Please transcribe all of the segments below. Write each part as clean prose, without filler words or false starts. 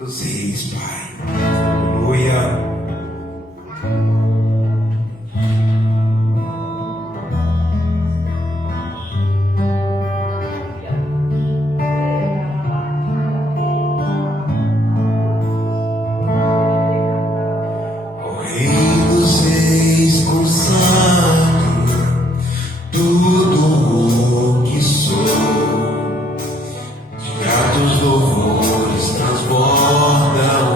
dos reis, Pai. Aleluia. O Rei dos Reis, consagra tudo o que sou. De gratos louvores transborda o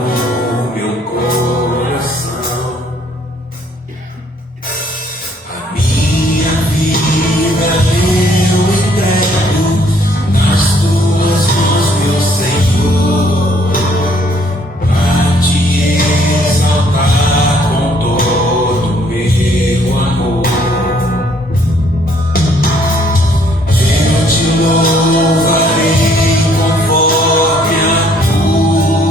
meu coração. A minha vida eu entrego nas tuas mãos, meu Senhor, pra te exaltar com todo meu amor. Eu te louvarei conforme a tua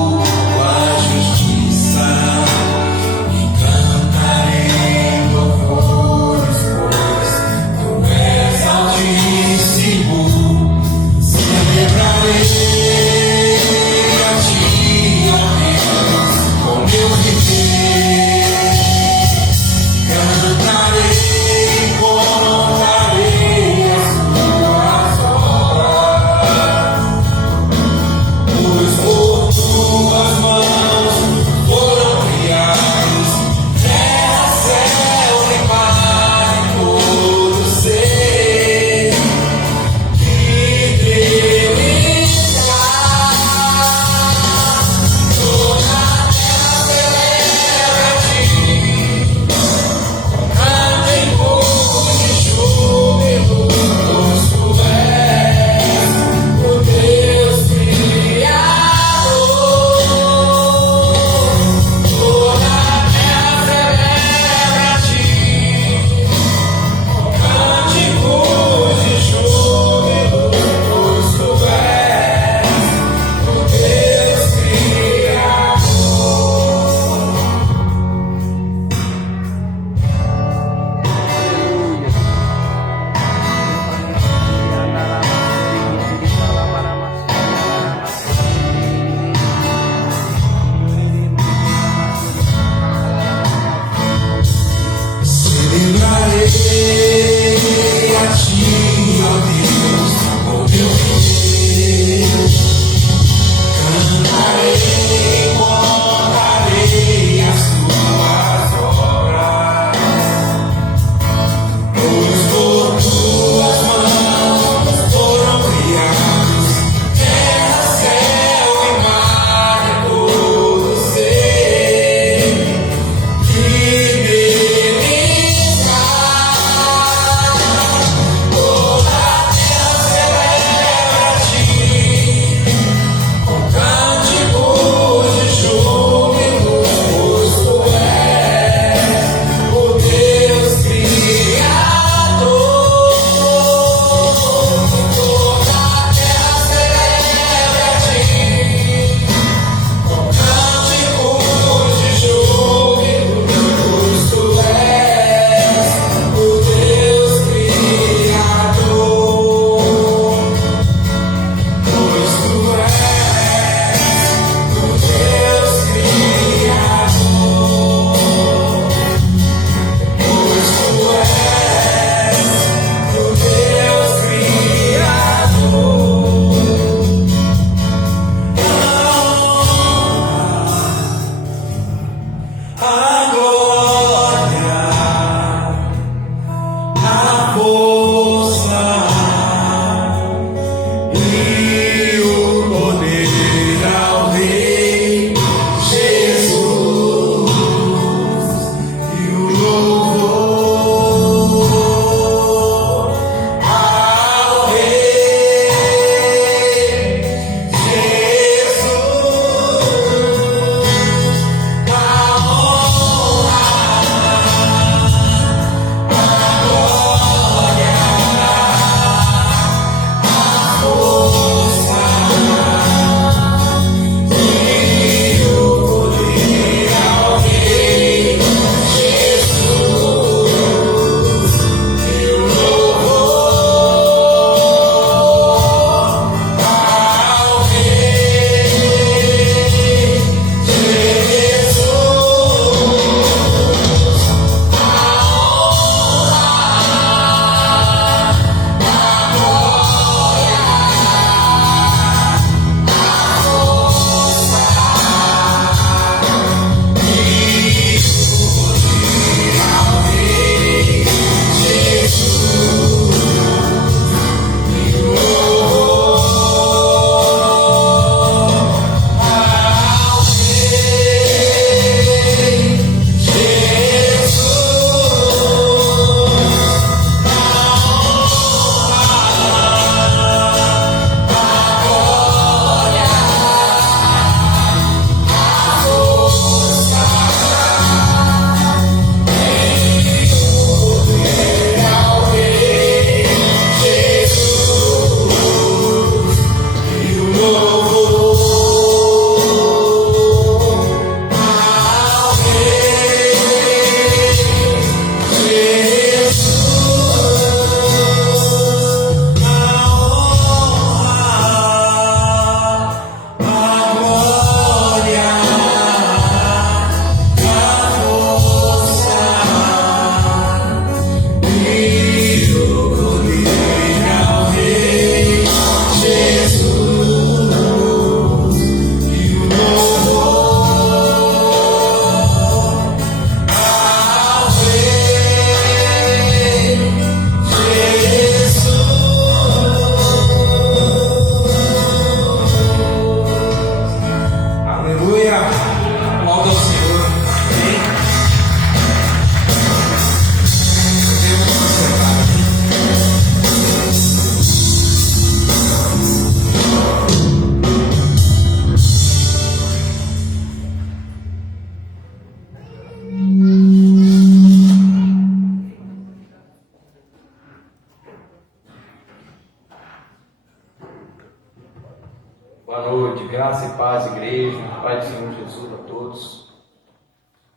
Graça e paz, igreja, paz do Senhor Jesus a todos.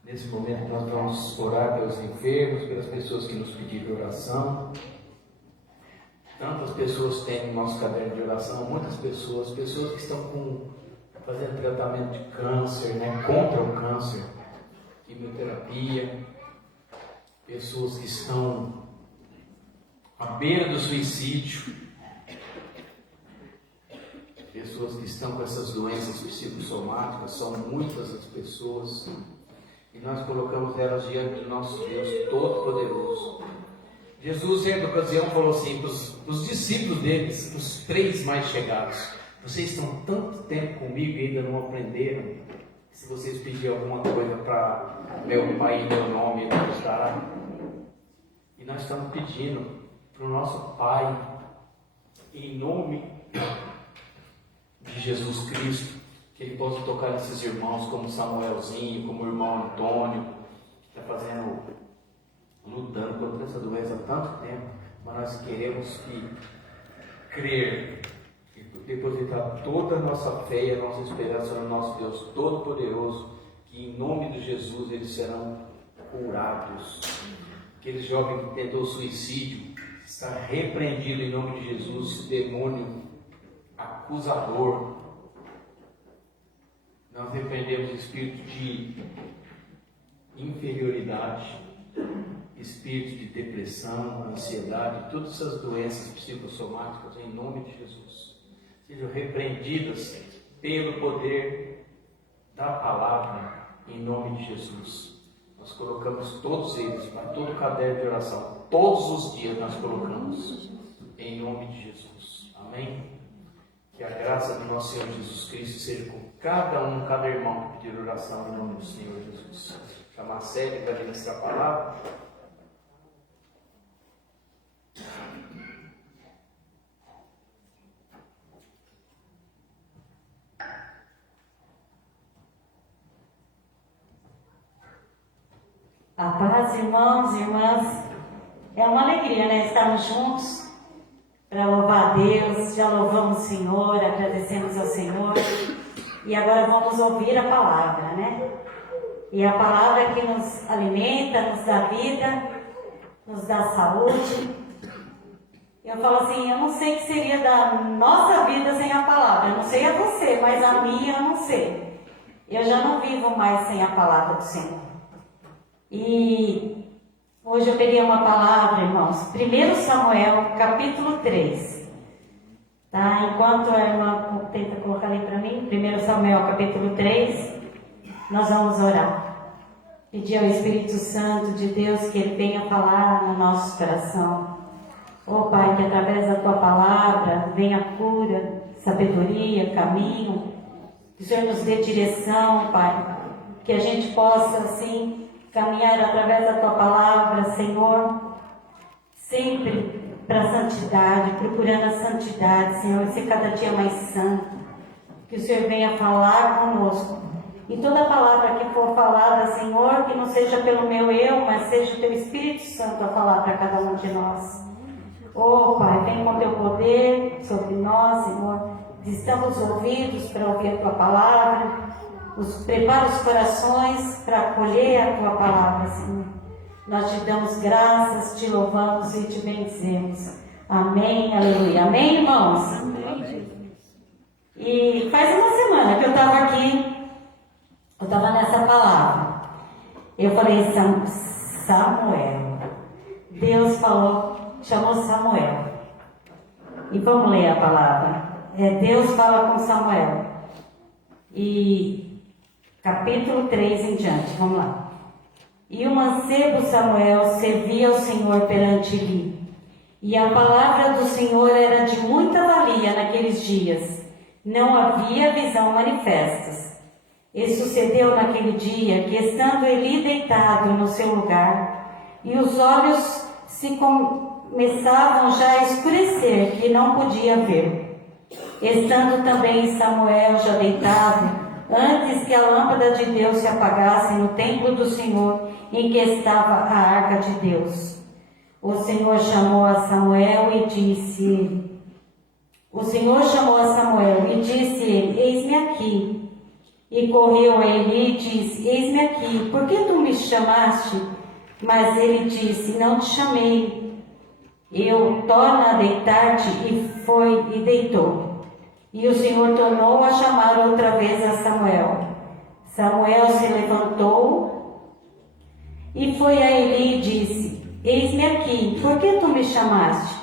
Nesse momento nós vamos orar pelos enfermos, pelas pessoas que nos pediram oração. Tantas pessoas têm no nosso caderno de oração, muitas pessoas que estão fazendo tratamento de câncer, contra o câncer, quimioterapia, pessoas que estão à beira do suicídio, pessoas que estão com essas doenças psicossomáticas, são muitas as pessoas, e nós colocamos elas diante do nosso Deus Todo-Poderoso. Jesus, em certa ocasião, falou assim para os discípulos deles, os 3 mais chegados: vocês estão tanto tempo comigo e ainda não aprenderam? Se vocês pedirem alguma coisa para meu Pai em meu nome, Ele nos dará. E nós estamos pedindo para o nosso Pai, em nome de Jesus Cristo, que Ele possa tocar nesses irmãos, como Samuelzinho, como o irmão Antônio, que está lutando contra essa doença há tanto tempo, mas nós queremos crer e depositar toda a nossa fé e a nossa esperança no nosso Deus Todo-Poderoso, que em nome de Jesus eles serão curados. Aquele jovem que tentou suicídio está repreendido em nome de Jesus, demônio acusador. Nós repreendemos espírito de inferioridade, espírito de depressão, ansiedade, todas essas doenças psicossomáticas em nome de Jesus sejam repreendidas pelo poder da palavra em nome de Jesus. Nós colocamos todos eles para todo o caderno de oração, todos os dias nós colocamos em nome de Jesus. Amém? Que a graça do nosso Senhor Jesus Cristo seja com cada irmão que pedir oração em nome do Senhor Jesus. Chamar a Célia para ministrar a palavra. A paz, irmãos e irmãs. É uma alegria, estarmos juntos para louvar a Deus. Já louvamos o Senhor, agradecemos ao Senhor. E agora vamos ouvir a palavra, E a palavra que nos alimenta, nos dá vida, nos dá saúde. Eu falo assim, eu não sei o que seria da nossa vida sem a palavra. Eu não sei a você, mas a minha eu não sei. Eu já não vivo mais sem a palavra do Senhor. E hoje eu peguei uma palavra, irmãos, 1 Samuel, capítulo 3. Tá? Enquanto a irmã tenta colocar ali para mim, 1 Samuel, capítulo 3, nós vamos orar. Pedir ao Espírito Santo de Deus que Ele venha falar no nosso coração. Pai, que através da Tua palavra venha cura, sabedoria, caminho. Que o Senhor nos dê direção, Pai. Que a gente possa, assim, caminhar através da Tua palavra, Senhor, sempre para a santidade, procurando a santidade, Senhor, e ser cada dia mais santo. Que o Senhor venha falar conosco. E toda palavra que for falada, Senhor, que não seja pelo meu eu, mas seja o Teu Espírito Santo a falar para cada um de nós. Pai, vem com Teu poder sobre nós, Senhor. Estamos ouvidos para ouvir a Tua palavra. Prepara os corações para acolher a Tua palavra, Senhor. Nós Te damos graças, Te louvamos e Te bendizemos. Amém, aleluia. Amém, irmãos? Amém. E faz uma semana que eu estava aqui, eu estava nessa palavra. Eu falei, Samuel. Deus falou, chamou Samuel. E vamos ler a palavra. Deus fala com Samuel. E capítulo 3 em diante, vamos lá. E o mancebo Samuel servia ao Senhor perante Eli. E a palavra do Senhor era de muita valia naqueles dias. Não havia visão manifestas. E sucedeu naquele dia que, estando Eli deitado no seu lugar, e os olhos se começavam já a escurecer, que não podia ver. Estando também Samuel já deitado, antes que a lâmpada de Deus se apagasse no templo do Senhor, em que estava a arca de Deus. O Senhor chamou a Samuel e disse: O Senhor chamou a Samuel e disse-lhe: Eis-me aqui. E correu a Eli e disse: Eis-me aqui, por que tu me chamaste? Mas ele disse: Não te chamei. Eu torno a deitar-te. E foi e deitou. E o Senhor tornou a chamar outra vez a Samuel. Samuel se levantou e foi a Eli e disse: Eis-me aqui, por que tu me chamaste?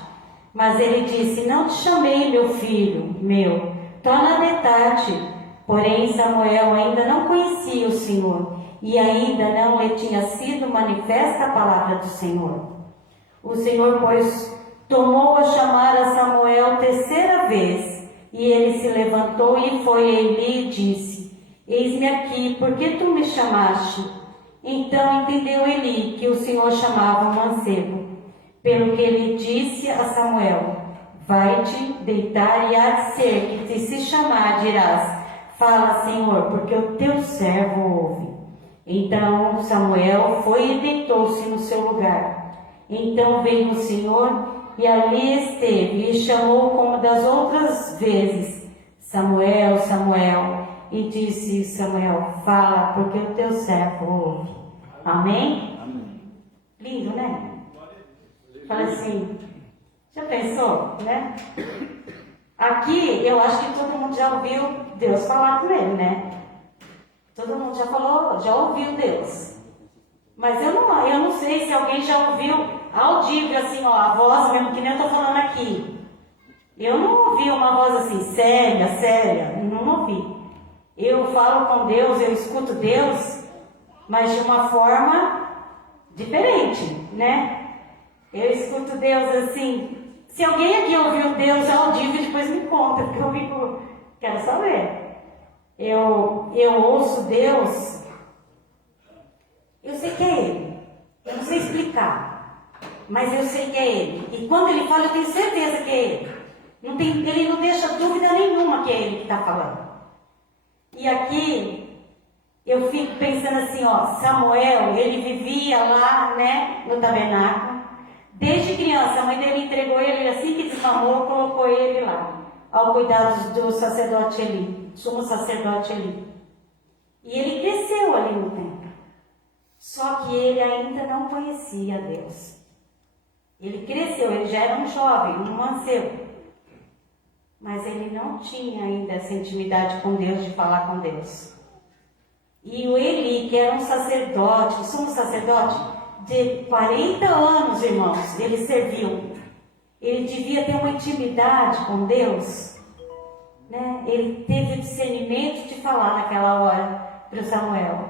Mas ele disse: Não te chamei, meu filho, meu, torna a deitar-te. Porém Samuel ainda não conhecia o Senhor, e ainda não lhe tinha sido manifesta a palavra do Senhor. O Senhor, pois, tomou a chamar a Samuel terceira vez, e ele se levantou e foi a Eli e disse: Eis-me aqui, por que tu me chamaste? Então entendeu Eli que o Senhor chamava o mancebo, pelo que ele disse a Samuel: Vai-te deitar, e há de ser que te se chamar, dirás: Fala, Senhor, porque o teu servo ouve. Então Samuel foi e deitou-se no seu lugar. Então veio o Senhor e ali esteve, e chamou como das outras vezes: Samuel, Samuel. E disse Samuel: Fala, porque o teu servo ouve. Amém? Amém. Lindo, né? Fala assim, já pensou, né? Aqui, eu acho que todo mundo já ouviu Deus falar com ele, né? Todo mundo já falou, já ouviu Deus. Mas eu não sei se alguém já ouviu audível, assim, ó, a voz mesmo, que nem eu tô falando aqui. Eu não ouvi uma voz assim, séria, não ouvi. Eu falo com Deus, eu escuto Deus, mas de uma forma diferente, né? Eu escuto Deus assim. Se alguém aqui ouviu Deus audível, depois me conta, porque eu quero saber. Eu ouço Deus, eu sei que é Ele. Eu não sei explicar, mas eu sei que é Ele. E quando Ele fala, eu tenho certeza que é Ele. Ele não deixa dúvida nenhuma que é Ele que está falando. E aqui, eu fico pensando assim, ó, Samuel, ele vivia lá, né, no tabernáculo. Desde criança, a mãe dele entregou ele, assim que desmamou, colocou ele lá, ao cuidado do sacerdote Eli, sumo sacerdote Eli. E ele cresceu ali no templo. Só que ele ainda não conhecia Deus. Ele cresceu, ele já era um jovem, um mancebo. Mas ele não tinha ainda essa intimidade com Deus, de falar com Deus. E o Eli, que era um sacerdote, um sumo sacerdote, de 40 anos, irmãos, ele serviu. Ele devia ter uma intimidade com Deus, né? Ele teve o discernimento de falar naquela hora para o Samuel: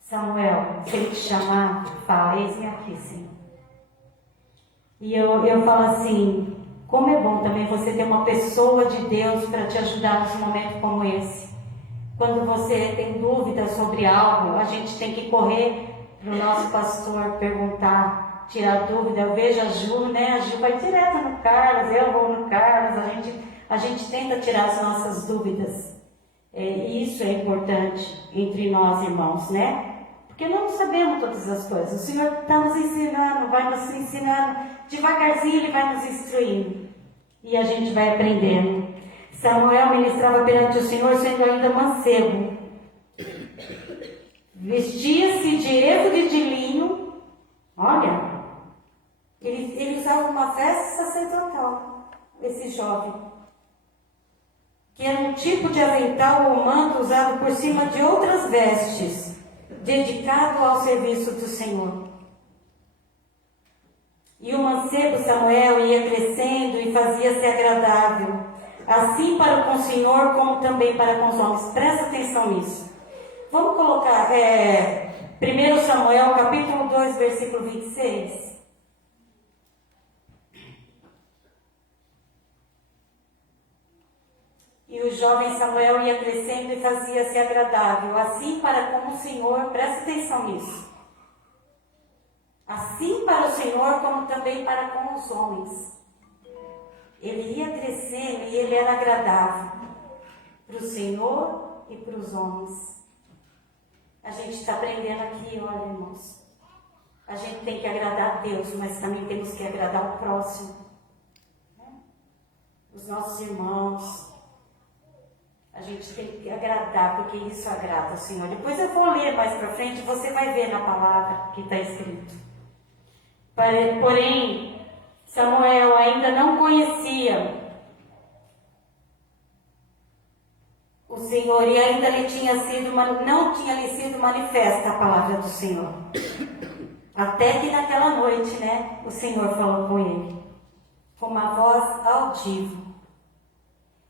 Samuel, se ele te chamar, fala, eis-me aqui, Senhor. E eu falo assim, como é bom também você ter uma pessoa de Deus para te ajudar num momento como esse. Quando você tem dúvidas sobre algo, a gente tem que correr para o nosso pastor perguntar, tirar dúvida. Eu vejo a Ju, né? A Ju vai direto no Carlos, eu vou no Carlos, a gente tenta tirar as nossas dúvidas. Isso é importante entre nós, irmãos, né? Porque não sabemos todas as coisas. O Senhor está nos ensinando, vai nos ensinando, devagarzinho Ele vai nos instruindo. E a gente vai aprendendo. Samuel ministrava perante o Senhor, sendo ainda mancebo. Vestia-se de éfode de linho. Olha, ele usava uma veste sacerdotal, esse jovem, que era um tipo de avental ou manto usado por cima de outras vestes, dedicado ao serviço do Senhor. E o mancebo Samuel ia crescendo e fazia-se agradável, assim para com o Senhor como também para com os homens. Presta atenção nisso. Vamos colocar 1 Samuel, capítulo 2, versículo 26. E o jovem Samuel ia crescendo e fazia-se agradável, assim para com o Senhor, presta atenção nisso. Assim para o Senhor como também para com os homens. Ele ia crescendo e ele era agradável para o Senhor e para os homens. A gente está aprendendo aqui, olha, irmãos. A gente tem que agradar a Deus, mas também temos que agradar o próximo. os nossos irmãos. A gente tem que agradar, porque isso agrada ao Senhor. Depois eu vou ler mais para frente, você vai ver na palavra que está escrito. Porém, Samuel ainda não conhecia o Senhor e ainda não tinha lhe sido manifesta a palavra do Senhor. Até que naquela noite, né, o Senhor falou com ele, com uma voz audível.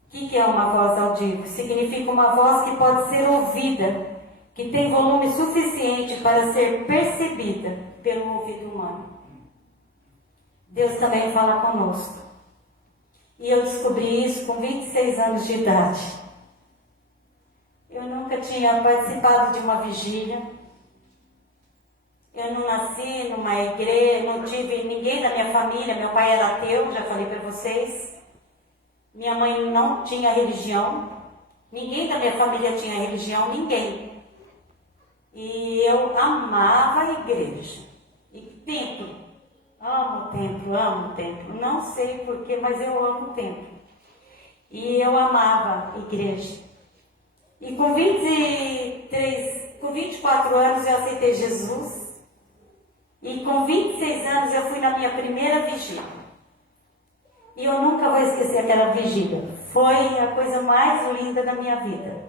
O que é uma voz audível? Significa uma voz que pode ser ouvida, que tem volume suficiente para ser percebida pelo ouvido humano. Deus também fala conosco. E eu descobri isso com 26 anos de idade. Eu nunca tinha participado de uma vigília. Eu não nasci numa igreja, não tive ninguém da minha família. Meu pai era ateu, já falei para vocês. Minha mãe não tinha religião. Ninguém da minha família tinha religião, ninguém. E eu amava a igreja. E templo. Amo o templo. Não sei porquê, mas eu amo o templo. E eu amava a igreja. E com 24 anos eu aceitei Jesus. E com 26 anos eu fui na minha primeira vigília. E eu nunca vou esquecer aquela vigília. Foi a coisa mais linda da minha vida.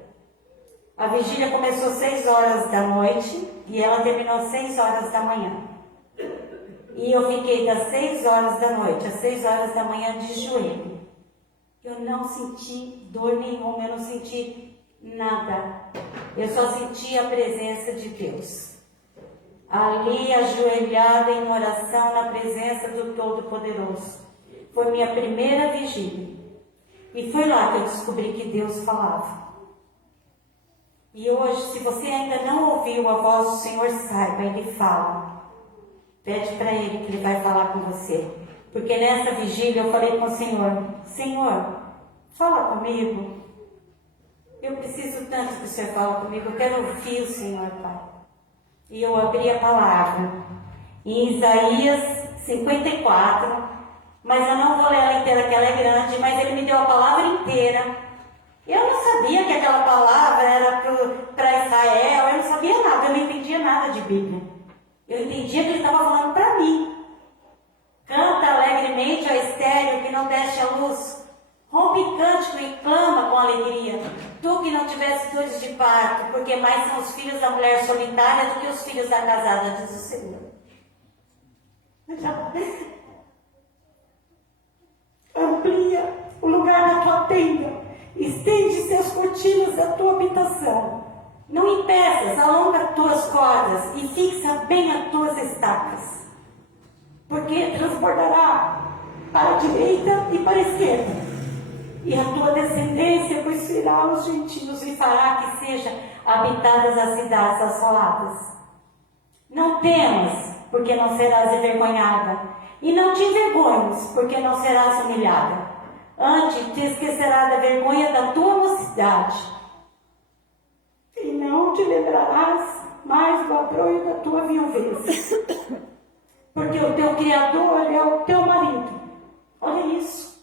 A vigília começou às 6 horas da noite e ela terminou às 6 horas da manhã. E eu fiquei das 6 horas da noite às 6 horas da manhã de joelho. Eu não senti dor nenhuma, eu não senti nada. Eu só senti a presença de Deus. Ali, ajoelhada em oração na presença do Todo-Poderoso. Foi minha primeira vigília. E foi lá que eu descobri que Deus falava. E hoje, se você ainda não ouviu a voz do Senhor, saiba, Ele fala. Pede para Ele que Ele vai falar com você. Porque nessa vigília eu falei com o Senhor, Senhor, fala comigo. Eu preciso tanto que o Senhor fale comigo, eu quero ouvir o Senhor, Pai. E eu abri a palavra em Isaías 54, mas eu não vou ler ela inteira, que ela é grande, mas Ele me deu a palavra inteira. Eu não sabia que aquela palavra era para Israel, eu não sabia nada, eu não entendia nada de Bíblia. Eu entendia que Ele estava falando para mim. Canta alegremente, ó estéril, que não desce a luz. Rompe cântico e clama com alegria. Tu que não tivesse dores de parto, porque mais são os filhos da mulher solitária do que os filhos da casada, diz o Senhor. Amplia o lugar da tua tenda. Estende seus cortinas da tua habitação. Não impeças, alonga tuas cordas e fixa bem as tuas estacas. Porque transbordará para a direita e para a esquerda. E a tua descendência possuirá os gentios e fará que sejam habitadas as cidades assoladas. Não temas, porque não serás envergonhada. E não te envergonhes, porque não serás humilhada. Antes te esquecerás da vergonha da tua mocidade. E não te lembrarás mais do abroio da tua viuvez. Porque o teu Criador é o teu marido. Olha isso.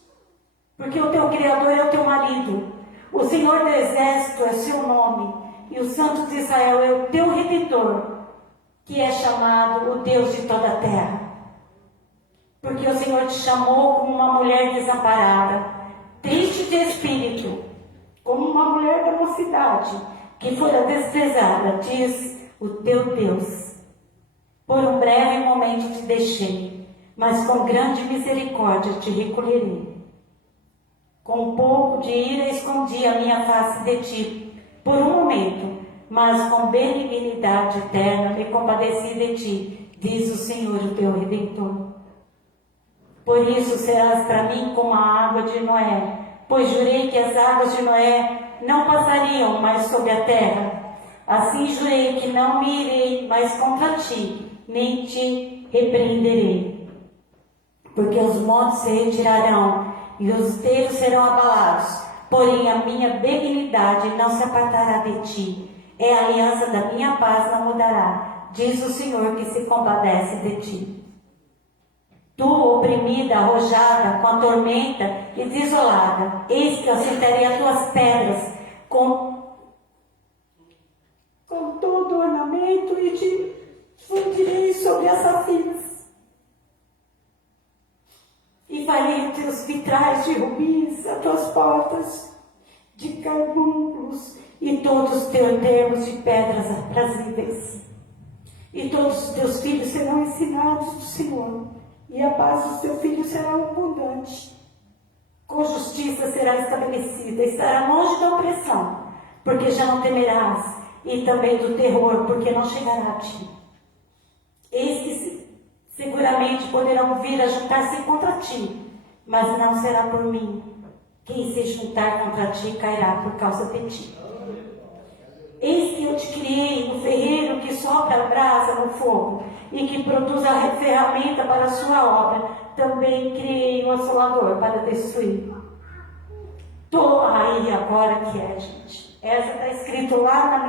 Porque o teu Criador é o teu marido. O Senhor do Exército é seu nome. E o Santo de Israel é o teu Redentor, que é chamado o Deus de toda a terra. Porque o Senhor te chamou como uma mulher desamparada, triste de espírito, como uma mulher da mocidade, que fora desprezada, diz o teu Deus. Por um breve momento te deixei, mas com grande misericórdia te recolherei. Com um pouco de ira escondi a minha face de ti, por um momento, mas com benignidade eterna me compadeci de ti, diz o Senhor, o teu Redentor. Por isso serás para mim como a água de Noé, pois jurei que as águas de Noé não passariam mais sobre a terra. Assim jurei que não me irei mais contra ti, nem te repreenderei. Porque os montes se retirarão e os telhos serão abalados, porém a minha benignidade não se apartará de ti. É a aliança da minha paz não mudará, diz o Senhor que se compadece de ti. Tu, oprimida, arrojada, com a tormenta e desolada, eis que eu assentarei as tuas pedras com todo ornamento e te fundirei sobre as safinas. E farei os teus vitrais de rubis, as tuas portas de carbúnculos e todos os teus termos de pedras aprazíveis. E todos os teus filhos serão ensinados do Senhor, e a paz dos teus filhos será abundante. Com justiça será estabelecida, estará longe da opressão, porque já não temerás, e também do terror, porque não chegará a ti. Eis que seguramente poderão vir a juntar-se contra ti, mas não será por mim. Quem se juntar contra ti cairá por causa de ti. Eis que eu te criei um ferreiro que sopra a brasa no fogo e que produz a ferramenta para a sua obra. Também criei um assolador para destruir. Aí agora que é, gente. Essa está escrito lá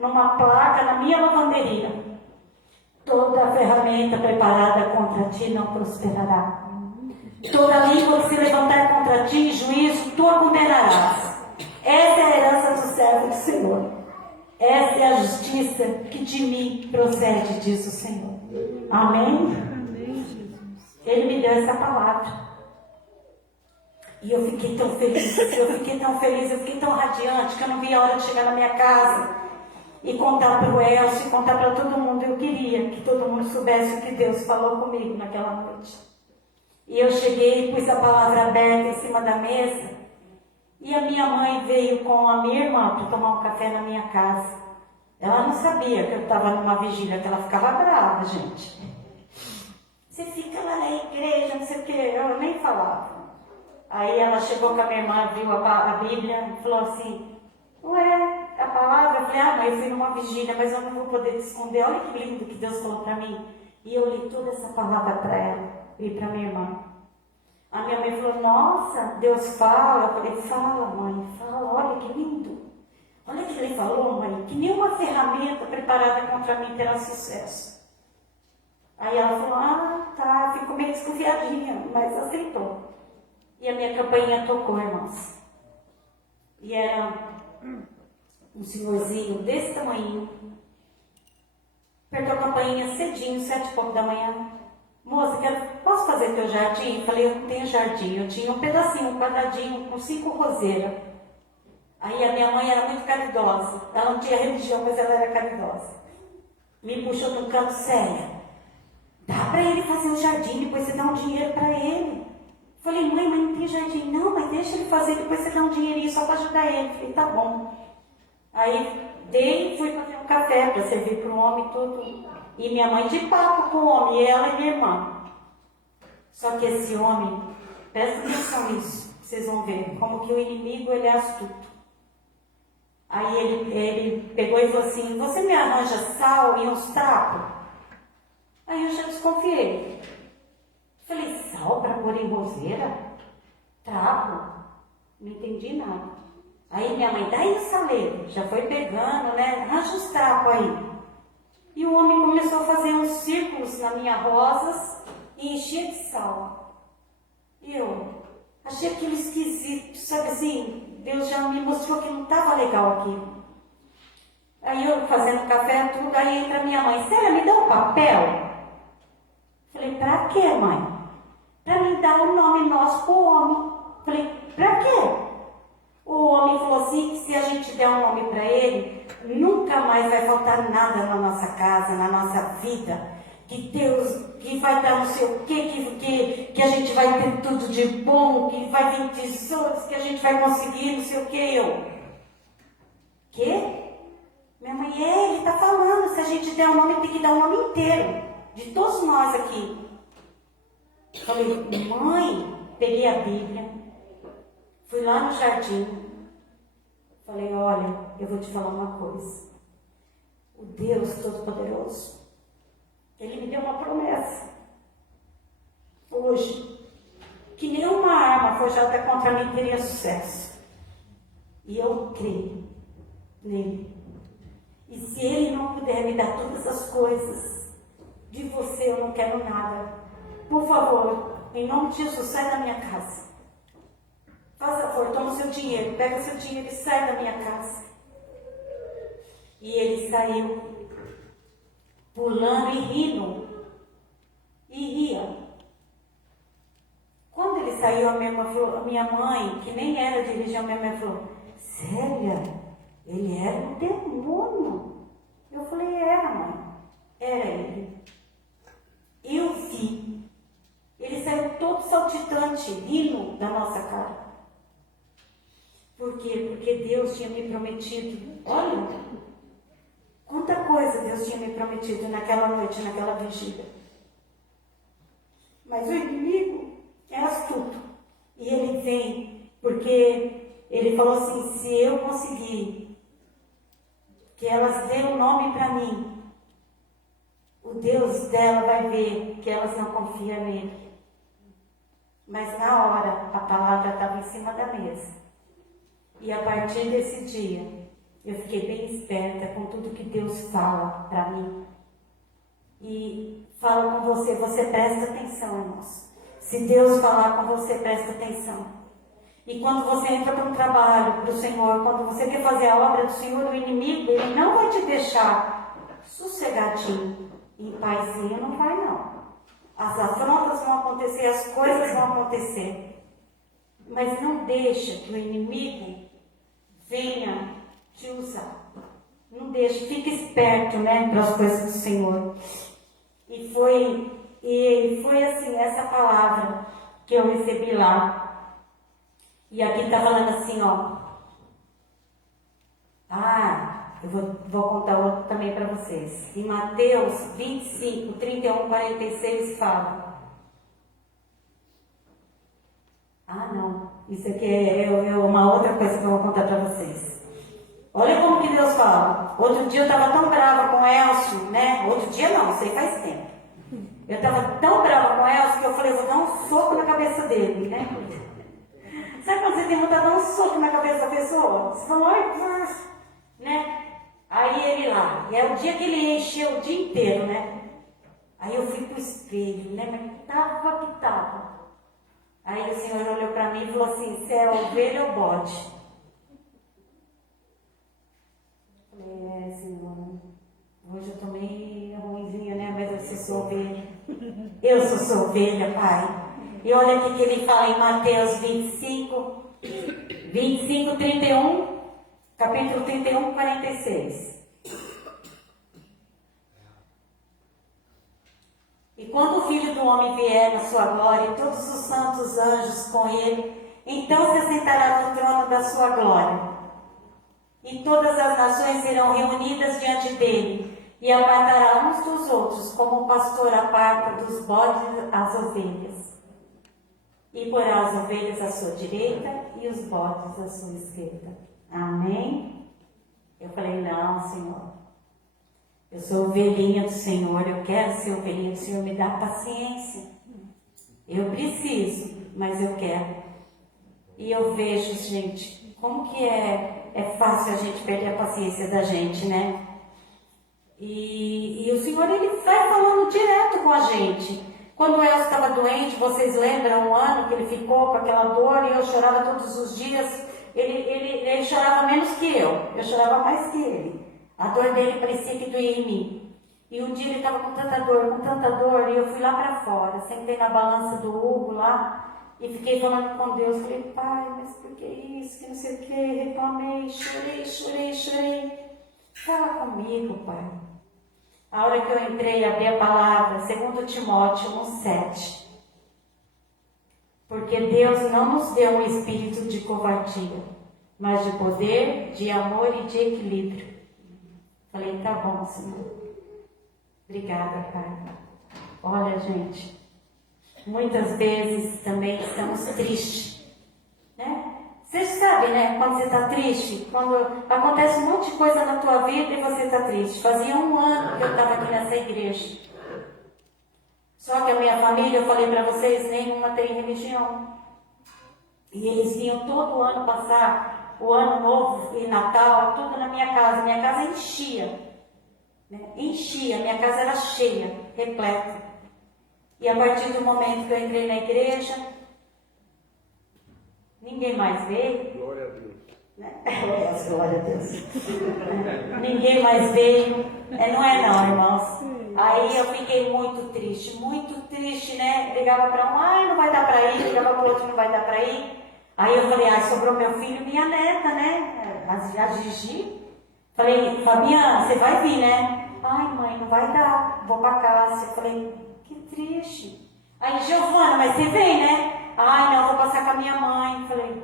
numa placa na minha lavanderia. Toda a ferramenta preparada contra ti não prosperará. Toda língua que se levantar contra ti em juízo, tu a condenarás. Essa é a herança do servo do Senhor. Essa é a justiça que de mim procede, diz o Senhor. Amém? Ele me deu essa palavra. E eu fiquei tão feliz, eu fiquei tão radiante, que eu não vi a hora de chegar na minha casa e contar para o Elcio, e contar para todo mundo. Eu queria que todo mundo soubesse o que Deus falou comigo naquela noite. E eu cheguei, pus a palavra aberta em cima da mesa. E a minha mãe veio com a minha irmã para tomar um café na minha casa. Ela não sabia que eu estava numa vigília, que ela ficava brava, gente. Você fica lá na igreja, não sei o que, eu nem falava. Aí ela chegou com a minha irmã, viu a Bíblia e falou assim: ué, a palavra? Eu falei: ah, mãe, eu fui numa vigília, mas eu não vou poder te esconder. Olha que lindo que Deus falou para mim. E eu li toda essa palavra para ela e para minha irmã. A minha mãe falou: nossa, Deus fala. Eu falei: fala, mãe, fala, olha que lindo. Olha que ele falou, mãe, que nenhuma ferramenta preparada contra mim terá sucesso. Aí ela falou: ah, tá, ficou meio desconfiadinha, mas aceitou. E a minha campainha tocou, irmãos. E era um senhorzinho desse tamanho. Apertou a campainha cedinho, 7h pouco da manhã. Moça, posso fazer teu jardim? Eu falei: eu não tenho jardim. Eu tinha um pedacinho, um quadradinho com 5 roseiras. Aí a minha mãe era muito caridosa. Ela não tinha religião, mas ela era caridosa. Me puxou de um canto: sério, dá para ele fazer um jardim, depois você dá um dinheiro para ele. Eu falei: mãe, mas não tem jardim. Não, mas deixa ele fazer, depois você dá um dinheirinho só para ajudar ele. Eu falei: tá bom. Aí dei e fui fazer um café para servir para o homem tudo. E minha mãe de papo com o homem, e ela e minha irmã. Só que esse homem, presta atenção nisso, vocês vão ver como que o inimigo ele é astuto. Aí ele pegou e falou assim: você me arranja sal e uns trapos? Aí eu já desconfiei. Falei: sal para pôr em roseira? Trapo? Não entendi nada. Aí minha mãe: daí o saleiro, já foi pegando, né? Arranja os trapos aí. E o homem começou a fazer uns círculos na minha rosas e enchia de sal. E eu achei aquilo esquisito, sabe assim? Deus já me mostrou que não estava legal aquilo. Aí eu fazendo café, tudo, aí entra minha mãe: Célia, me dá um papel? Falei: pra quê, mãe? Pra me dar o nome nosso pro homem. Falei: pra quê? O homem falou assim, que se a gente der um nome para ele, nunca mais vai faltar nada na nossa casa, na nossa vida. Que Deus, que vai dar não sei o quê, que a gente vai ter tudo de bom, que vai vir tesouros, que a gente vai conseguir não sei o quê. Quê? Minha mãe: ele está falando, se a gente der um nome, tem que dar o nome inteiro, de todos nós aqui. Falei: mãe, peguei a Bíblia, fui lá no jardim, falei: olha, eu vou te falar uma coisa. O Deus Todo-Poderoso, Ele me deu uma promessa hoje, que nenhuma arma forjada contra mim teria sucesso. E eu creio nele. E se Ele não puder me dar todas as coisas, de você eu não quero nada. por favor, em nome de Jesus, sai da minha casa. Faça favor, toma o seu dinheiro, pega o seu dinheiro e sai da minha casa. E ele saiu, pulando e rindo. E ria. Quando ele saiu, a minha mãe, que nem era de religião, minha mãe falou: Célia, ele era um demônio. Eu falei: era, mãe. Era ele. Eu vi. Ele saiu todo saltitante, rindo da nossa cara. Por quê? Porque Deus tinha me prometido. Olha, quanta coisa Deus tinha me prometido naquela noite, naquela vigília. Mas o inimigo é astuto. E ele vem, porque ele falou assim: se eu conseguir que elas dêem um nome para mim, o Deus dela vai ver que elas não confiam nele. Mas na hora, a palavra estava em cima da mesa. E a partir desse dia, eu fiquei bem esperta com tudo que Deus fala para mim. E fala com você, você presta atenção, irmãos. Se Deus falar com você, presta atenção. E quando você entra para um trabalho, para o Senhor, quando você quer fazer a obra do Senhor, o inimigo, ele não vai te deixar sossegadinho, em pazinho, não vai não. As afrontas vão acontecer, as coisas vão acontecer. Mas não deixa que o inimigo venha te usar. Não deixa, fica esperto, né, para as coisas do Senhor. E foi assim, essa palavra que eu recebi lá. E aqui está falando assim, ó. Eu vou contar outro também para vocês. Em Mateus 25, 31, 46 fala. Não. Isso aqui é uma outra coisa que eu vou contar para vocês. Olha como que Deus fala. Outro dia eu estava tão brava com o Elcio, né? Outro dia não, isso aí faz tempo. Eu estava tão brava com o Elcio que eu falei: eu vou dar um soco na cabeça dele, né? Sabe quando você tem vontade de dar um soco na cabeça da pessoa? Você fala: ai, né? Aí ele lá, e é o dia que ele encheu o dia inteiro, né? Aí eu fui pro espelho, né? Mas tava que tava. Aí o Senhor olhou para mim e falou assim: você é ovelha ou bode? Eu falei: Senhor, hoje eu tô meio ruimzinha, né? Mas eu sou ovelha. Eu sou ovelha, Pai. E olha aqui que ele fala em Mateus 25, 31, capítulo 31, 46. E quando o Filho do Homem vier na sua glória, e todos os santos anjos com ele, então se sentará no trono da sua glória. E todas as nações serão reunidas diante dele, e apartará uns dos outros, como o pastor aparta dos bodes as ovelhas. E porá as ovelhas à sua direita e os bodes à sua esquerda. Amém? Eu falei: não, Senhor. Eu sou ovelhinha do Senhor, eu quero ser ovelhinha do Senhor, me dá paciência. Eu preciso, mas eu quero. E eu vejo, gente, como que é fácil a gente perder a paciência da gente, né? E o Senhor, ele vai falando direto com a gente. Quando o Elcio estava doente, vocês lembram, um ano que ele ficou com aquela dor e eu chorava todos os dias. Ele chorava menos que eu chorava mais que ele. A dor dele parecia que doía em mim. E um dia ele estava com tanta dor, e eu fui lá para fora, sentei na balança do Hugo lá, e fiquei falando com Deus. Falei: Pai, mas por que isso, que não sei o que, reclamei, chorei. Fala comigo, Pai. A hora que eu entrei, abri a palavra, 2 Timóteo 1,7. Porque Deus não nos deu um espírito de covardia, mas de poder, de amor e de equilíbrio. Falei: tá bom, Senhor. Obrigada, Pai. Olha, gente, muitas vezes também estamos tristes, né? Você sabe, né? Quando você está triste, quando acontece um monte de coisa na tua vida e você está triste. Fazia um ano que eu estava aqui nessa igreja. Só que a minha família, eu falei para vocês, nenhuma tem religião. E eles vinham todo ano passar o ano novo e Natal, tudo na minha casa. Minha casa enchia, né? Enchia, minha casa era cheia, repleta. E a partir do momento que eu entrei na igreja, ninguém mais veio. Glória a Deus. Glória a Deus. Ninguém mais veio. Não é não, irmãos. Aí eu fiquei muito triste, né? Ligava para um, ai, não vai dar para ir. Ligava para o outro, não vai dar para ir. Aí eu falei, ai, sobrou meu filho e minha neta, né? A Gigi. Falei, Fabiana, você vai vir, né? Ai, mãe, não vai dar. Vou para casa. Eu falei, que triste. Aí, Giovana, mas você vem, né? Ai, não, vou passar com a minha mãe. Falei,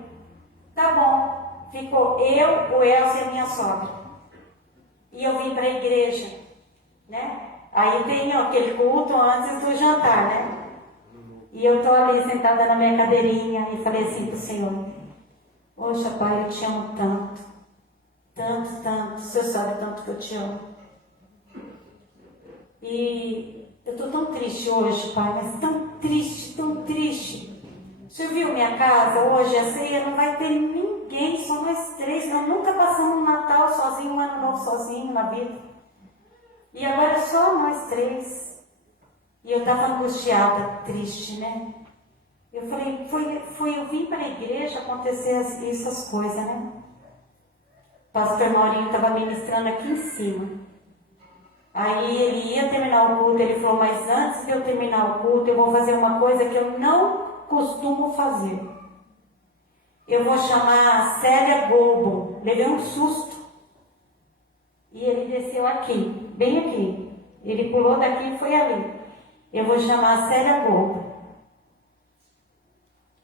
tá bom. Ficou eu, o Elcio e a minha sogra. E eu vim para a igreja, né? Aí tem aquele culto antes do jantar, né? E eu estou ali sentada na minha cadeirinha e falei assim para o Senhor, poxa, Pai, eu te amo tanto, tanto, o Senhor sabe tanto que eu te amo. E eu estou tão triste hoje, Pai, mas tão triste, tão triste. Você viu minha casa? Hoje a ceia não vai ter ninguém, só nós três. Nós nunca passamos um Natal sozinho, um Ano Novo sozinho na vida. E agora é só nós três. E eu estava angustiada, triste, né? Eu falei, eu vim para a igreja acontecer essas coisas, né? O pastor Maurinho estava ministrando aqui em cima. Aí ele ia terminar o culto, ele falou, mas antes de eu terminar o culto, eu vou fazer uma coisa que eu não costumo fazer. Eu vou chamar a Célia Golbo. Levei um susto. E ele desceu aqui, bem aqui. Ele pulou daqui e foi ali. Eu vou chamar a Célia Golbo.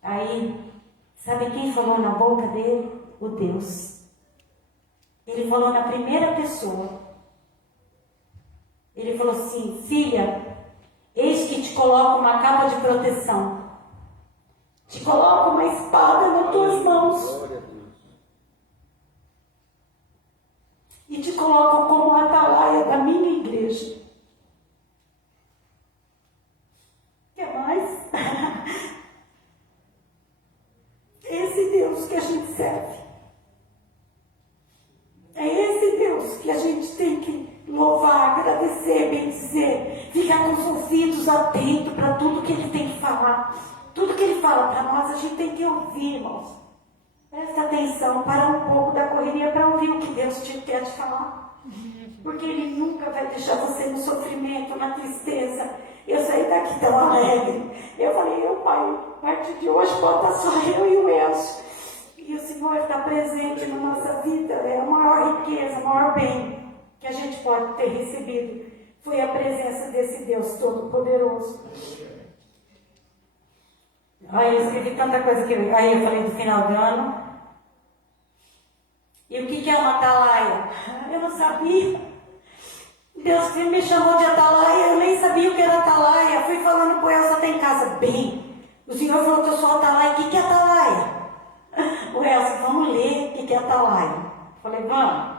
Aí, sabe quem falou na boca dele? O Deus. Ele falou na primeira pessoa. Ele falou assim, filha, eis que te coloco uma capa de proteção. Te coloco uma espada nas tuas mãos. Glória a Deus. E te coloco como atalaia da minha igreja. O que mais? Esse Deus que a gente serve. É esse Deus que a gente tem que louvar, agradecer, bendizer. Ficar com os ouvidos atentos para tudo que Ele tem que falar. Tudo que Ele fala para nós, a gente tem que ouvir, irmãos. Presta atenção, parar um pouco da correria para ouvir o que Deus quer te falar. Porque Ele nunca vai deixar você no sofrimento, na tristeza. Eu saí daqui tão alegre. Eu falei, meu Pai, a partir de hoje bota só eu e o Elcio. E o Senhor está presente na nossa vida. É a maior riqueza, o maior bem que a gente pode ter recebido. Foi a presença desse Deus Todo-Poderoso. Aí eu escrevi tanta coisa que aí eu falei do final do ano. E o que é uma atalaia? Eu não sabia. Deus me chamou de atalaia, eu nem sabia o que era atalaia. Fui falando com Elsa, tem em casa. Bem, o Senhor falou que eu sou atalaia. O que é atalaia? O Elsa, vamos ler o que é atalaia. Falei, vamos.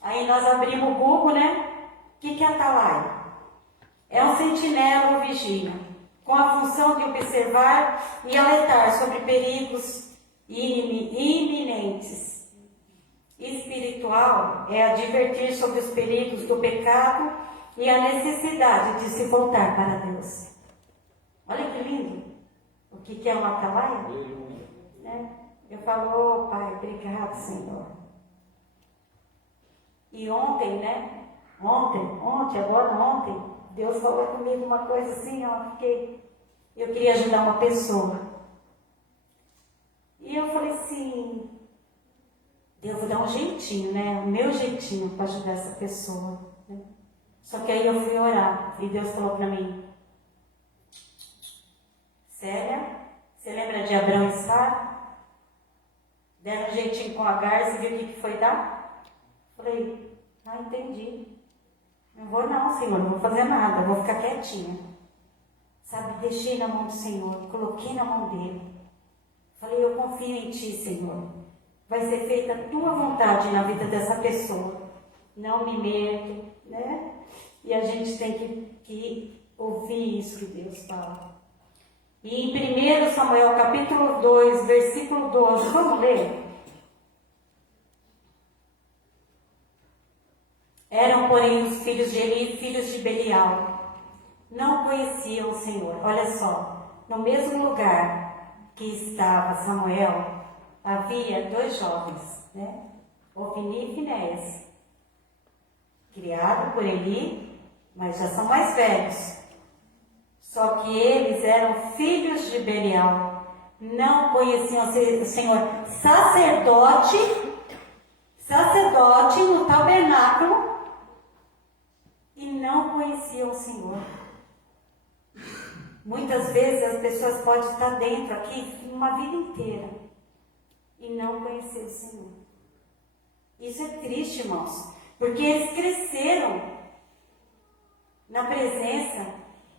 Aí nós abrimos o Google, né? O que é atalaia? É um sentinela ou vigia, com a função de observar e alertar sobre perigos iminentes. Espiritual é advertir sobre os perigos do pecado e a necessidade de se voltar para Deus. Olha que lindo. O que é uma atalaia? Eu falo, oh, Pai, obrigado, Senhor. E ontem, né? Ontem, Deus falou comigo uma coisa assim, eu queria ajudar uma pessoa. E eu falei assim, Deus, vou dar um jeitinho, né? O meu jeitinho para ajudar essa pessoa. Né? Só que aí eu fui orar e Deus falou para mim, Célia, você lembra de Abraão e Sara? Deram um jeitinho com Agar, você viu o que foi dar? Falei, entendi. Não vou não, Senhor, não vou fazer nada, vou ficar quietinha. Sabe, deixei na mão do Senhor, coloquei na mão dele. Falei, eu confio em Ti, Senhor. Vai ser feita a Tua vontade na vida dessa pessoa. Não me meto, né? E a gente tem que ouvir isso que Deus fala. E em 1 Samuel capítulo 2, versículo 12, vamos ler? Eram, porém, os filhos de Eli, filhos de Belial, não conheciam o Senhor. Olha só, no mesmo lugar que estava Samuel, havia 2 jovens, né? Ofni e Finéias, criados por Eli, mas já são mais velhos. Só que eles eram filhos de Belial, não conheciam o Senhor. Sacerdote no tabernáculo, e não conheciam o Senhor. Muitas vezes as pessoas podem estar dentro aqui uma vida inteira e não conhecer o Senhor. Isso é triste, irmãos, porque eles cresceram na presença,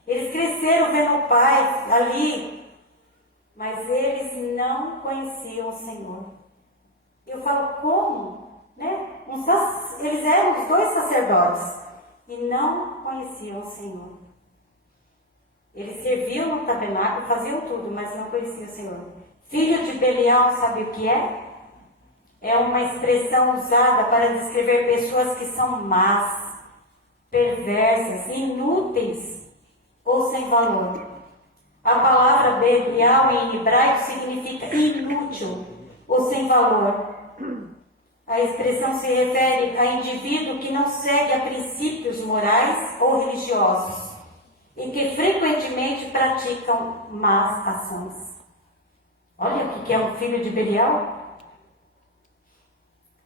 eles cresceram vendo o Pai ali, mas eles não conheciam o Senhor. Eu falo, como? Né? Eles eram os 2 sacerdotes e não conheciam o Senhor. Eles serviam no tabernáculo, faziam tudo, mas não conheciam o Senhor. Filho de Belial, sabe o que é? É uma expressão usada para descrever pessoas que são más, perversas, inúteis ou sem valor. A palavra Belial em hebraico significa inútil ou sem valor. A expressão se refere a indivíduo que não segue a princípios morais ou religiosos e que frequentemente praticam más ações. Olha o que é um filho de Belial.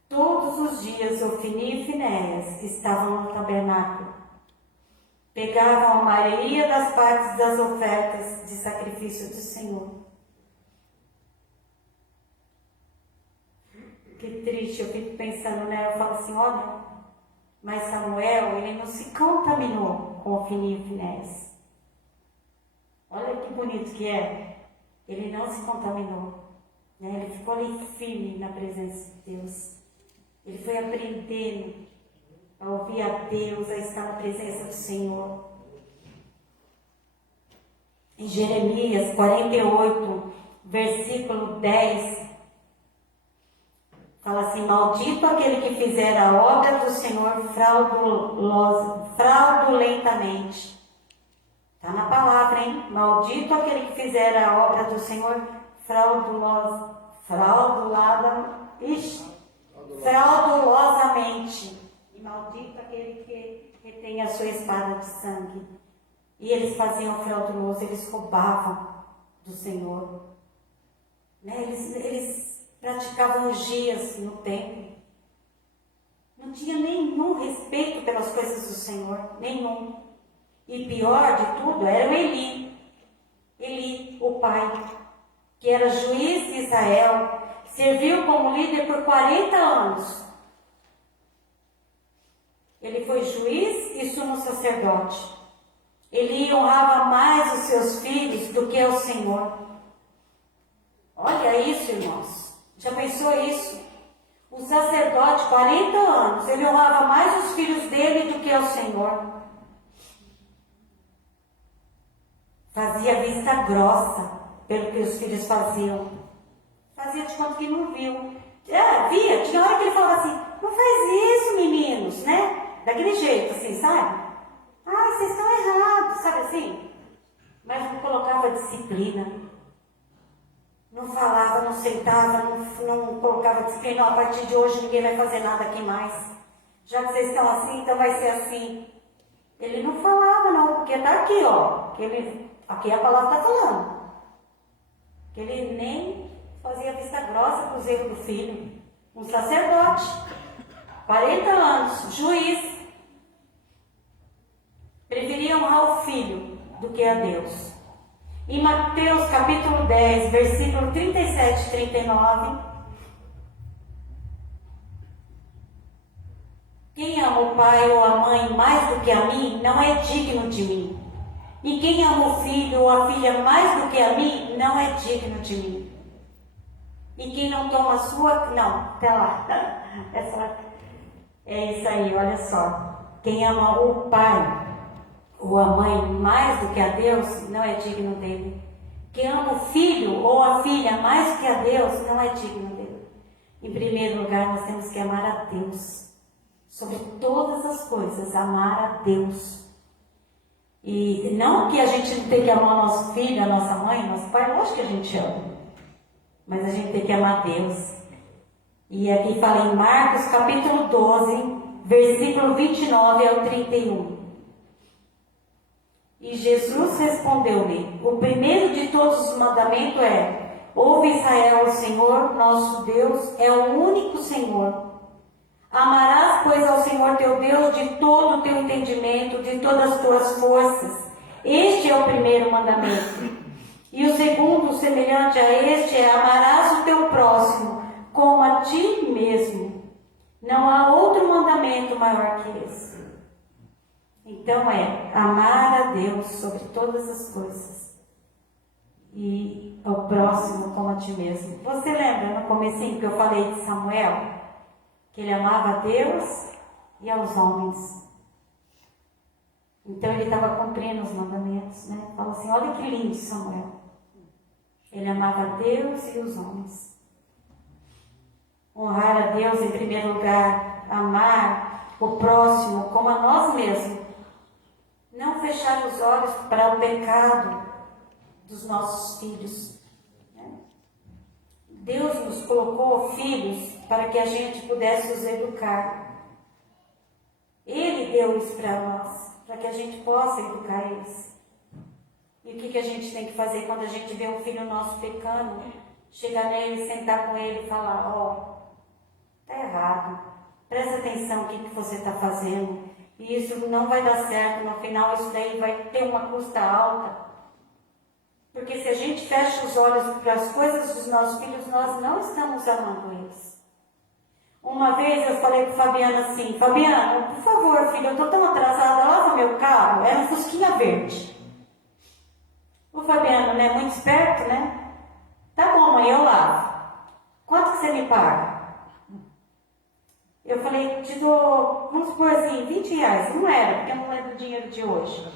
Todos os dias Ofni e Finéias estavam no tabernáculo. Pegavam a maioria das partes das ofertas de sacrifício do Senhor. Que triste, eu fico pensando, né? Eu falo assim, olha, mas Samuel, ele não se contaminou com Ofni e Finéias. Olha que bonito que é. Ele não se contaminou, né? Ele ficou ali firme na presença de Deus. Ele foi aprendendo a ouvir a Deus, a estar na presença do Senhor. Em Jeremias 48, versículo 10, fala assim, maldito aquele que fizer a obra do Senhor fraudulentamente. Está na palavra, hein? Maldito aquele que fizer a obra do Senhor fraudulosamente. E maldito aquele que retém a sua espada de sangue. E eles faziam frauduloso, eles roubavam do Senhor. Né? Eles praticavam orgias no templo. Não tinha nenhum respeito pelas coisas do Senhor, nenhum. E pior de tudo era o Eli, o pai, que era juiz de Israel, serviu como líder por 40 anos. Ele foi juiz e sumo sacerdote. Eli honrava mais os seus filhos do que o Senhor. Olha isso, irmãos. Já pensou isso? O sacerdote, 40 anos, ele honrava mais os filhos dele do que o Senhor. Fazia vista grossa pelo que os filhos faziam. Fazia de conta que não viu. Via, tinha hora que ele falava assim, não faz isso, meninos, né? Daquele jeito, assim, sabe? Vocês estão errados, sabe assim? Mas não colocava disciplina. Não falava, não sentava, não colocava disciplina. Não, a partir de hoje ninguém vai fazer nada aqui mais. Já que vocês estão assim, então vai ser assim. Ele não falava não, porque está aqui, ó. Aqui a palavra está falando. Que ele nem fazia vista grossa para os erros do filho. Um sacerdote, 40 anos, juiz. Preferia honrar o filho do que a Deus. Em Mateus capítulo 10, versículo 37 e 39. Quem ama o pai ou a mãe mais do que a mim, não é digno de mim. E quem ama o filho ou a filha mais do que a mim, não é digno de mim. E quem não toma a sua... Não, até lá. É isso aí, olha só. Quem ama o pai ou a mãe mais do que a Deus, não é digno dele. Quem ama o filho ou a filha mais do que a Deus, não é digno dele. Em primeiro lugar, nós temos que amar a Deus. Sobre todas as coisas, amar a Deus. E não que a gente não tem que amar o nosso filho, a nossa mãe, nosso pai, lógico que a gente ama. Mas a gente tem que amar Deus. E aqui fala em Marcos capítulo 12, versículo 29 ao 31. E Jesus respondeu-lhe: o primeiro de todos os mandamentos é: ouve Israel, o Senhor nosso Deus é o único Senhor. Amarás, pois, ao Senhor teu Deus de todo o teu entendimento, de todas as tuas forças. Este é o primeiro mandamento. E o segundo, semelhante a este, é: amarás o teu próximo como a ti mesmo. Não há outro mandamento maior que esse. Então é amar a Deus sobre todas as coisas e ao próximo como a ti mesmo. Você lembra no comecinho que eu falei de Samuel? Que ele amava a Deus e aos homens. Então ele estava cumprindo os mandamentos, né? Fala assim: olha que lindo Samuel. Ele amava a Deus e os homens. Honrar a Deus em primeiro lugar, amar o próximo como a nós mesmos. Não fechar os olhos para o pecado dos nossos filhos. Deus nos colocou filhos para que a gente pudesse os educar. Ele deu isso para nós, para que a gente possa educar eles. E o que a gente tem que fazer quando a gente vê um filho nosso pecando? Chegar nele, sentar com ele e falar: ó, está errado, presta atenção no que você está fazendo. E isso não vai dar certo, no final isso daí vai ter uma custa alta. Porque se a gente fecha os olhos para as coisas dos nossos filhos, nós não estamos amando eles. Uma vez eu falei para o Fabiano assim: Fabiano, por favor, filho, eu estou tão atrasada, lava meu carro. Era um Fusquinha verde. O Fabiano não é muito esperto, né? Tá bom, mãe, eu lavo. Quanto que você me paga? Eu falei: te dou, vamos supor assim, 20 reais. Não era, porque não é do dinheiro de hoje.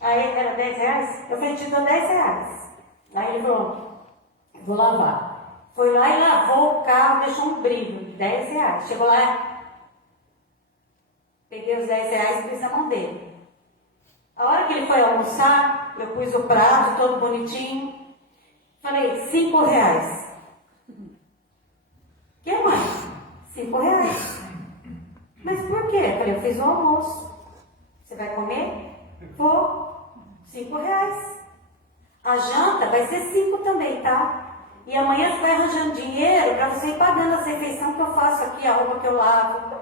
Aí era 10 reais. Eu falei: te dou 10 reais. Aí ele falou: vou lavar. Foi lá e lavou o carro, deixou um brilho, 10 reais. Chegou lá, peguei os 10 reais e pus na mão dele. A hora que ele foi almoçar, eu pus o prato todo bonitinho. Falei: 5 reais. Que mais? 5 reais. Mas por quê? Eu falei: eu fiz o almoço. Você vai comer? Vou. 5 reais. A janta vai ser 5 também, tá? E amanhã você vai arranjando dinheiro para você ir pagando as refeições que eu faço aqui, a roupa que eu lavo.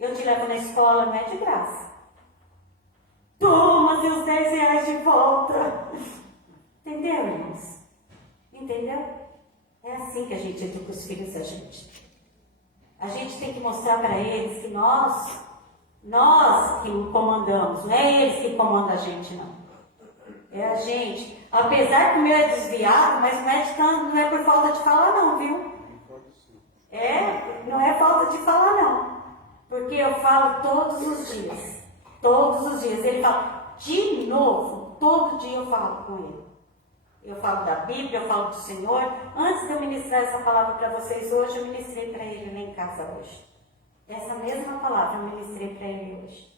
Eu te levo na escola, não é de graça. Toma seus 10 reais de volta. Entendeu, irmãos? Entendeu? É assim que a gente educa os filhos da gente. A gente tem que mostrar para eles que nós que comandamos, não é eles que comandam a gente, não. É a gente. Apesar que o meu é desviado, mas não é por falta de falar, não, viu? Não é falta de falar, não. Porque eu falo todos os dias. Todos os dias. Ele fala: de novo, todo dia eu falo com ele. Eu falo da Bíblia, eu falo do Senhor. Antes de eu ministrar essa palavra para vocês hoje, eu ministrei para ele lá em casa hoje. Essa mesma palavra eu ministrei para ele hoje.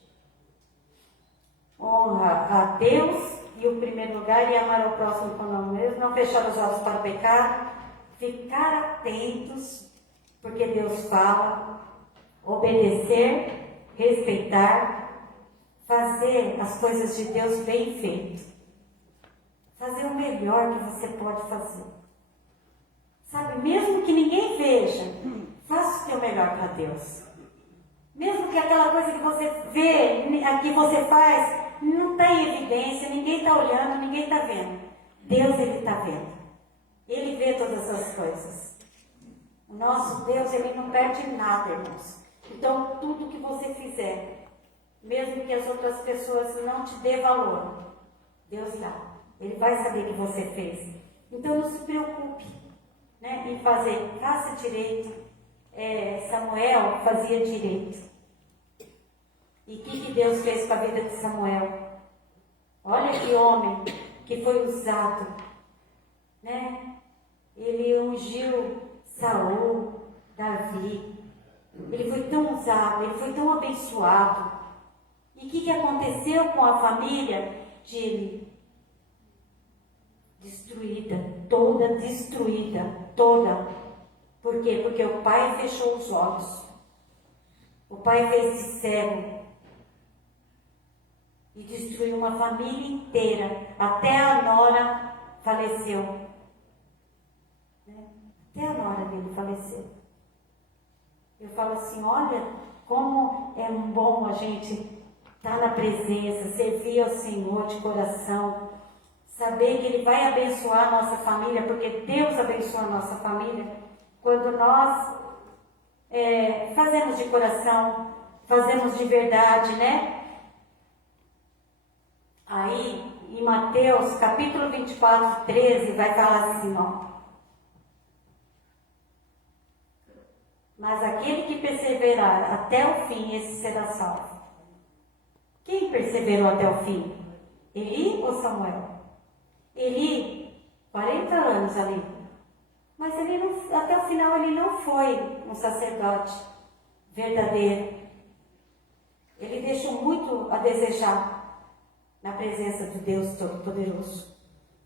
Honra a Deus e o primeiro lugar, e amar ao próximo como a nós mesmos. Não fechar os olhos para o pecado. Ficar atentos, porque Deus fala. Obedecer, respeitar. Fazer as coisas de Deus bem feito. Fazer o melhor que você pode fazer. Sabe, mesmo que ninguém veja, faça o teu melhor para Deus. Mesmo que aquela coisa que você vê, que você faz, não está em evidência, ninguém está olhando, ninguém está vendo. Deus, Ele está vendo. Ele vê todas as coisas. O nosso Deus, Ele não perde nada, irmãos. Então, tudo que você fizer, mesmo que as outras pessoas não te dê valor, Deus dá. Ele vai saber que você fez. Então, não se preocupe, né, em fazer. Faça direito. Samuel fazia direito. E o que Deus fez com a vida de Samuel? Olha que homem que foi usado, né? Ele ungiu Saul, Davi. Ele foi tão usado, ele foi tão abençoado. E o que aconteceu com a família de Eli? Destruída, toda destruída, toda. Por quê? Porque o pai fechou os olhos. O pai fez-se cego e destruiu uma família inteira. Até a nora faleceu. Até a nora dele faleceu. Eu falo assim, olha como é bom a gente estar na presença, servir ao Senhor de coração, saber que Ele vai abençoar a nossa família, porque Deus abençoa a nossa família, quando nós fazemos de coração, fazemos de verdade, né? Aí, em Mateus, capítulo 24, 13, vai falar assim, ó. Mas aquele que perseverar até o fim, esse será salvo. Quem perseverou até o fim? Eli ou Samuel? Eli, 40 anos ali. Mas ele não, até o final ele não foi um sacerdote verdadeiro. Ele deixou muito a desejar na presença de Deus Todo-Poderoso.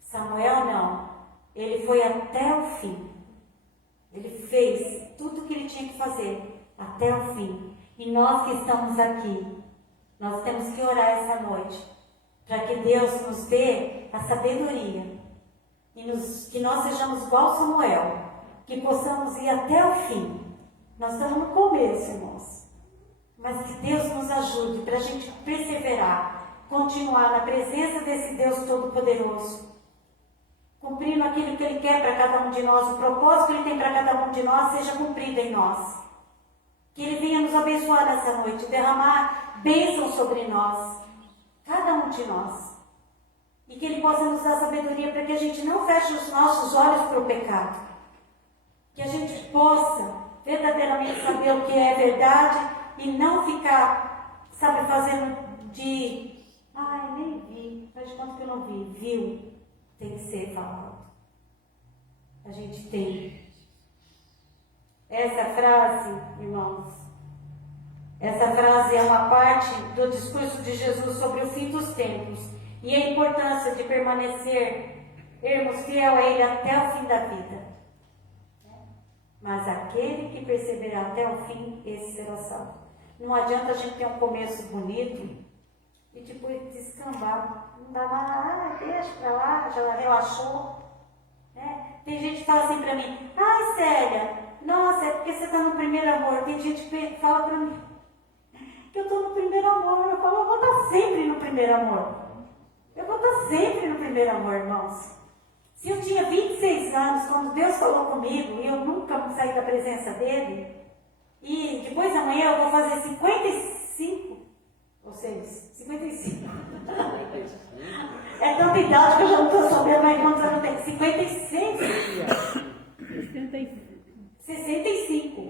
Samuel não. Ele foi até o fim. Ele fez tudo o que ele tinha que fazer até o fim. E nós que estamos aqui, nós temos que orar essa noite para que Deus nos dê a sabedoria e que nós sejamos igual Samuel, que possamos ir até o fim. Nós estamos no começo, irmãos, mas que Deus nos ajude para a gente perseverar, continuar na presença desse Deus Todo-Poderoso, cumprindo aquilo que Ele quer para cada um de nós, o propósito que Ele tem para cada um de nós seja cumprido em nós. Que Ele venha nos abençoar nessa noite, derramar bênção sobre nós, cada um de nós. E que Ele possa nos dar sabedoria para que a gente não feche os nossos olhos para o pecado. Que a gente possa verdadeiramente saber o que é verdade e não ficar, sabe, fazendo de... Ai, nem vi, faz de conta que eu não vi. Viu? Tem que ser falado. A gente tem. Essa frase, irmãos, essa frase é uma parte do discurso de Jesus sobre o fim dos tempos e a importância de permanecermos fiel a Ele até o fim da vida. Mas aquele que perseverar até o fim, esse será salvo. Não adianta a gente ter um começo bonito e depois descambar. Não dá nada, deixa pra lá, já relaxou. Tem gente que fala assim pra mim, ai Célia, nossa, é porque você está no primeiro amor. Tem gente que fala pra mim que eu estou no primeiro amor. Eu falo, eu vou estar sempre no primeiro amor. Eu vou estar sempre no primeiro amor, irmãos. Se eu tinha 26 anos, quando Deus falou comigo, e eu nunca saí da presença dEle, e depois amanhã eu vou fazer 55, ou seja, 55. É tanta idade que eu já não estou sabendo mais quantos anos eu tenho. 56? 65.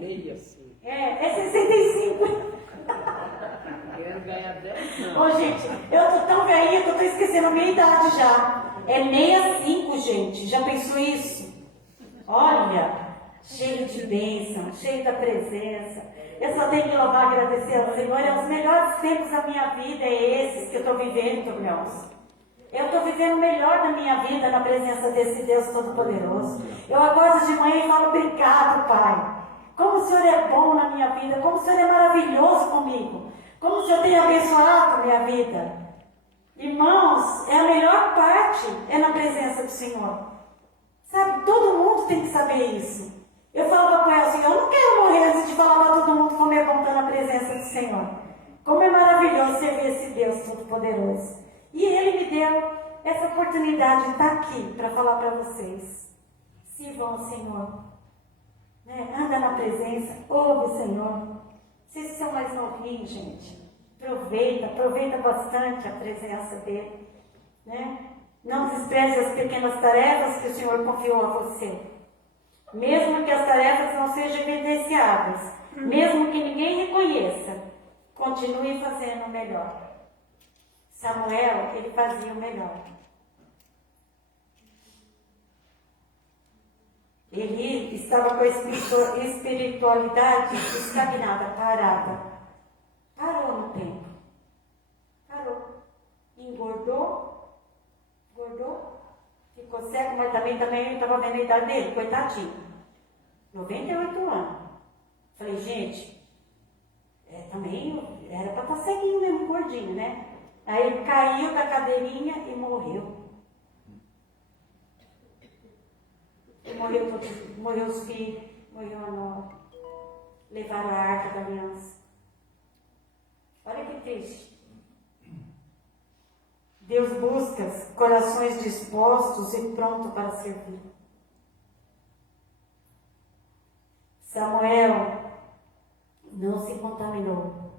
É 65. Quero ganhar 10 anos. Ô, gente, eu tô tão velhinha que eu tô esquecendo a minha idade já. É 65, gente. Já pensou isso? Olha, cheio de bênção, cheio da presença. Eu só tenho que louvar e agradecer ao Senhor. É os melhores tempos da minha vida, é esses que eu estou vivendo, irmãos. Eu estou vivendo o melhor da minha vida na presença desse Deus Todo-Poderoso. Eu acordo de manhã e falo, obrigado, Pai. Como o Senhor é bom na minha vida, como o Senhor é maravilhoso comigo, como o Senhor tem abençoado a minha vida. Irmãos, é a melhor parte, é na presença do Senhor. Sabe, todo mundo tem que saber isso. Eu falava com ela assim, eu não quero morrer antes de falar para todo mundo como é bom estar na presença do Senhor. Como é maravilhoso servir esse Deus Todo-Poderoso. E Ele me deu essa oportunidade de estar aqui para falar para vocês. Sirvam ao Senhor. Anda na presença, ouve o Senhor. Vocês são mais novinhos, gente. Aproveita bastante a presença dEle. Não despreze as pequenas tarefas que o Senhor confiou a você. Mesmo que as tarefas não sejam evidenciadas, mesmo que ninguém reconheça, continue fazendo o melhor. Samuel, ele fazia o melhor. Ele estava com a espiritualidade estagnada, parada. Parou no tempo. mim também, eu estava vendo a idade dele, coitadinho. 98 anos. Falei, gente, também era para estar ceguinho mesmo, gordinho, né? Aí ele caiu da cadeirinha e morreu. E morreu os filhos, morreu a nora. Levaram a arca da aliança. Olha que triste. Deus busca corações dispostos e prontos para servir. Samuel não se contaminou.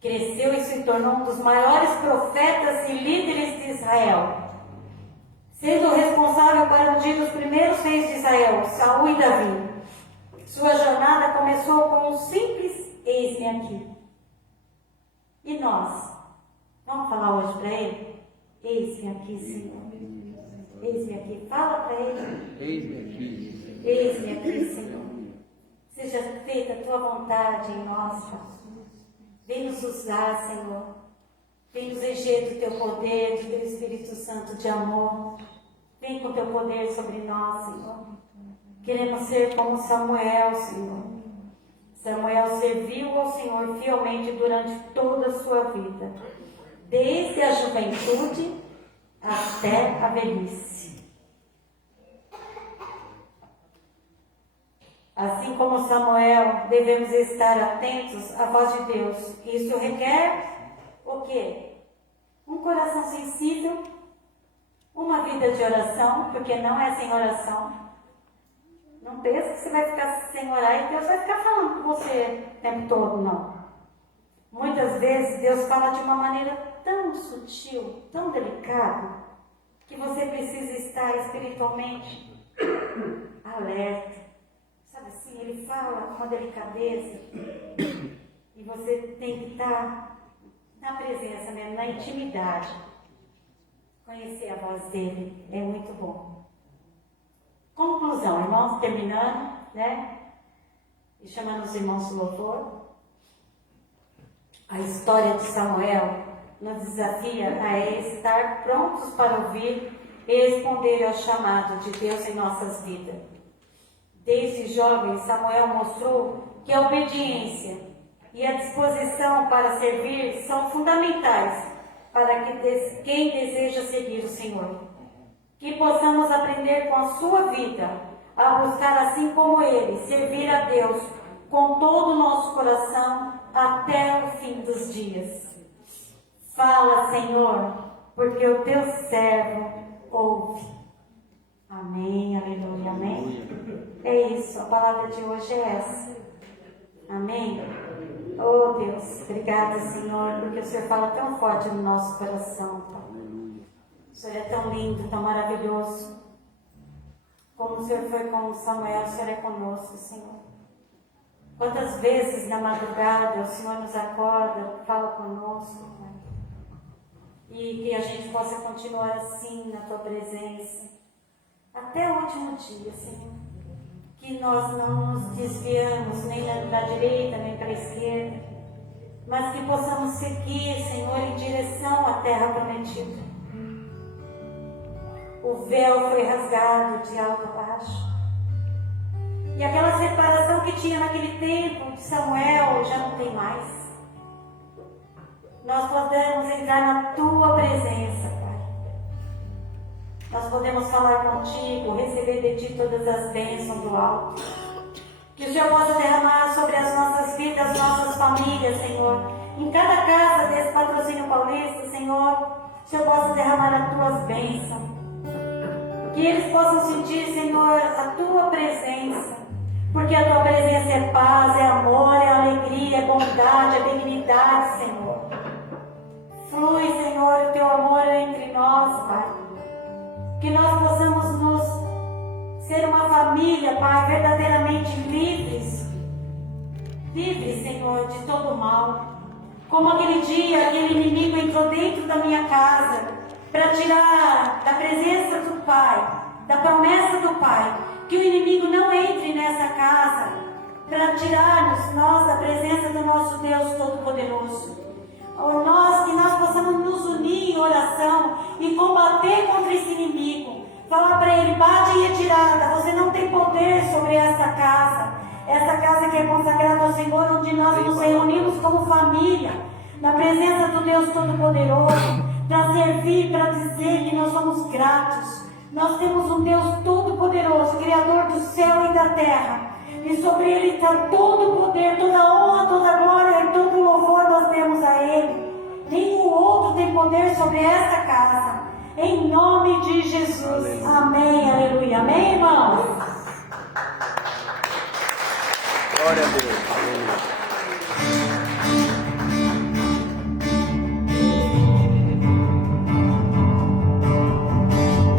Cresceu e se tornou um dos maiores profetas e líderes de Israel, sendo responsável para ungir os primeiros reis de Israel, Saul e Davi. Sua jornada começou com um simples eis-me aqui. E nós? Vamos falar hoje para ele? Eis-me aqui, Senhor. Eis-me aqui. Fala para ele. Eis-me aqui. Eis-me aqui, Senhor. Seja feita a tua vontade em nós, Pai. Vem nos usar, Senhor. Vem nos encher do teu poder, do teu Espírito Santo de amor. Vem com teu poder sobre nós, Senhor. Queremos ser como Samuel, Senhor. Samuel serviu ao Senhor fielmente durante toda a sua vida, desde a juventude até a velhice. Assim como Samuel, devemos estar atentos à voz de Deus. Isso requer o quê? Um coração sensível, uma vida de oração, porque não é sem oração. Não pense que você vai ficar sem orar e Deus vai ficar falando com você o tempo todo, não. Muitas vezes Deus fala de uma maneira tão sutil, tão delicada, que você precisa estar espiritualmente alerta. Sabe assim, Ele fala com uma delicadeza e você tem que estar na presença mesmo, na intimidade. Conhecer a voz dEle é muito bom. Conclusão, irmãos, terminando, né? E chamando os irmãos do louvor. A história de Samuel nos desafia a estar prontos para ouvir e responder ao chamado de Deus em nossas vidas. Desde jovem, Samuel mostrou que a obediência e a disposição para servir são fundamentais para quem deseja seguir o Senhor. Que possamos aprender com a sua vida a buscar, assim como Ele, servir a Deus com todo o nosso coração até o fim dos dias. Fala, Senhor, porque o teu servo ouve. Amém, aleluia, amém. É isso, a palavra de hoje é essa. Amém. Oh Deus, obrigada, Senhor, porque o Senhor fala tão forte no nosso coração, Pai. O Senhor é tão lindo, tão maravilhoso. Como o Senhor foi com Samuel, o Senhor é conosco, Senhor. Quantas vezes na madrugada o Senhor nos acorda, fala conosco, Pai. E que a gente possa continuar assim na Tua presença, até o último dia, Senhor. Que nós não nos desviamos nem para a direita, nem para a esquerda, mas que possamos seguir, Senhor, em direção à terra prometida. O véu foi rasgado de alto a baixo. E aquela separação que tinha naquele tempo de Samuel já não tem mais. Nós podemos entrar na Tua presença, Pai. Nós podemos falar contigo, receber de Ti todas as bênçãos do alto. Que o Senhor possa derramar sobre as nossas vidas, as nossas famílias, Senhor. Em cada casa desse patrocínio paulista, Senhor, o Senhor possa derramar as Tuas bênçãos. Que eles possam sentir, Senhor, a Tua presença. Porque a Tua presença é paz, é amor, é alegria, é bondade, é benignidade, Senhor. Flui, Senhor, o Teu amor entre nós, Pai. Que nós possamos ser uma família, Pai, verdadeiramente livres. Livres, Senhor, de todo mal. Como aquele dia, aquele inimigo entrou dentro da minha casa para tirar da presença do Pai, da promessa do Pai, que o inimigo não entre nessa casa para tirar-nos nós da presença do nosso Deus Todo-Poderoso. Que nós possamos nos unir em oração e combater contra esse inimigo, Falar para ele: bate em retirada, você não tem poder sobre essa casa. Essa casa que é consagrada ao Senhor, onde nós nos reunimos como família, na presença do Deus Todo-Poderoso, para servir, para dizer que nós somos gratos. Nós temos um Deus Todo-Poderoso, Criador do céu e da terra. E sobre Ele está todo o poder, toda a honra, toda a glória e todo o louvor nós temos a Ele. Nenhum outro tem poder sobre esta casa. Em nome de Jesus. Amém, aleluia. Amém, irmãos? Glória a Deus.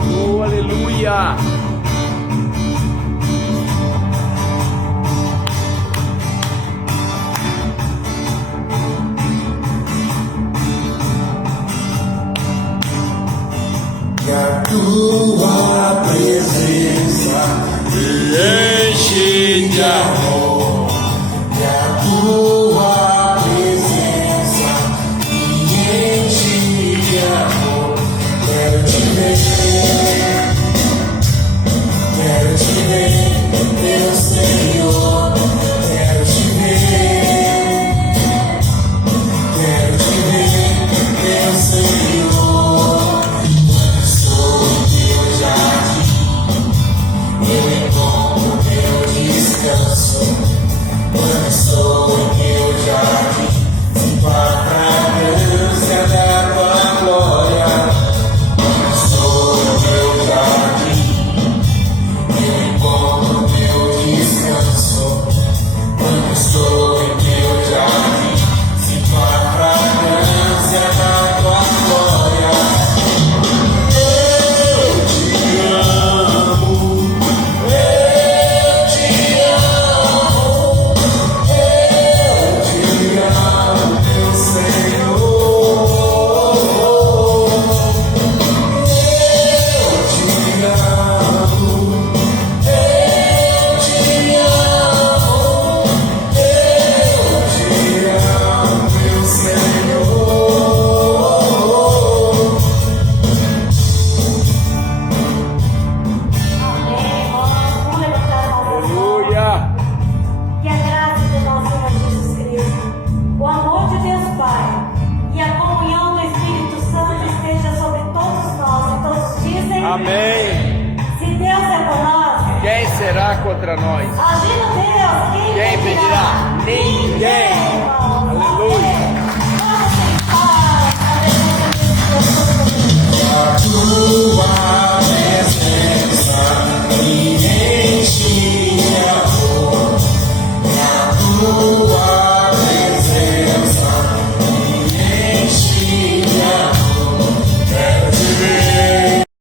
Oh, aleluia. Que a tua presença me enche de amor. Que a tua presença me enche de amor. Quero te ver, meu Senhor. Quero te ver, meu Senhor. Eu encontro meu descanso, quando estou em teu jardim, sinto a fragrância da tua glória. Quando estou em teu jardim, eu encontro meu descanso, quando estou em teu jardim, sinto a fragrância da tua glória. Eu te amo. Amém. Se Deus é por nós, Quem será contra nós? agindo Deus, Quem impedirá? Ninguém.